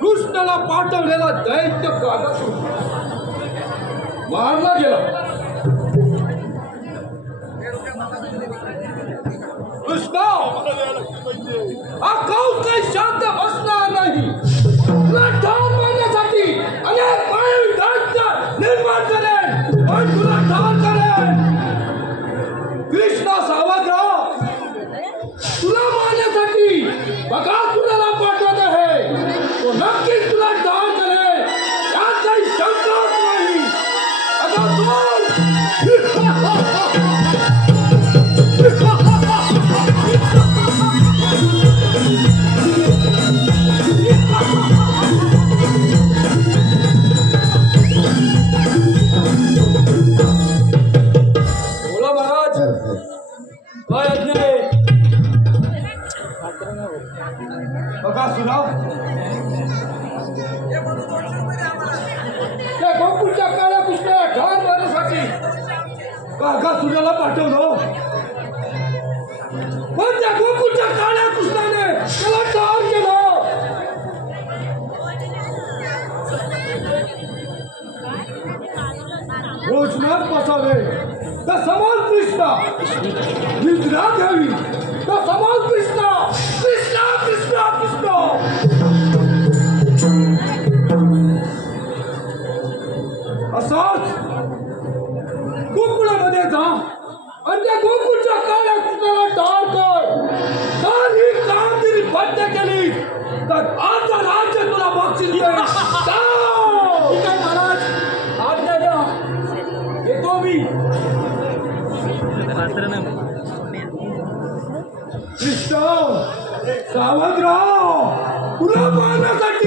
कृष्णाला पाठवलेला दैत्य कागासूर मारला गेला। कृष्णा हा काऊस काही शांत बसणार नाही। तुला ठार मारण्यासाठी अनेक मायावी दैत्य निर्माण करेन पण तुला ठार करेन। कृष्णा सावध राहा, तुला मारण्यासाठी बकासुराला पाठवत आहे। तो नक्कीच तुला ठार करेल, यात काही शंकाच नाही। बोला महाराज, काय आज्ञा आहे? बकासुरा त्या गोकुळच्या काळ्या कृष्णाला ठार मारण्यासाठी बकासुराला पाठवलं, पण त्या गोकुळच्या काळ्या कृष्णाने त्याला ठार केलं। भोजनात बसावे तर समान कृष्णा, निद्रा घ्यावी तर समान कृष्णा। कृष्णा कृष्णा कृष्णा असाच गोकुळामध्ये जा आणि त्या गोकुळच्या काळ्या कृष्णाला ठार कर। जर ही कामगिरी बंद केली तर आता राज्य तुला बक्षीस देईल। ठीक आहे महाराज, आज्ञा द्या, येतो मी। कृष्ण सावध राहा, तुला मारण्यासाठी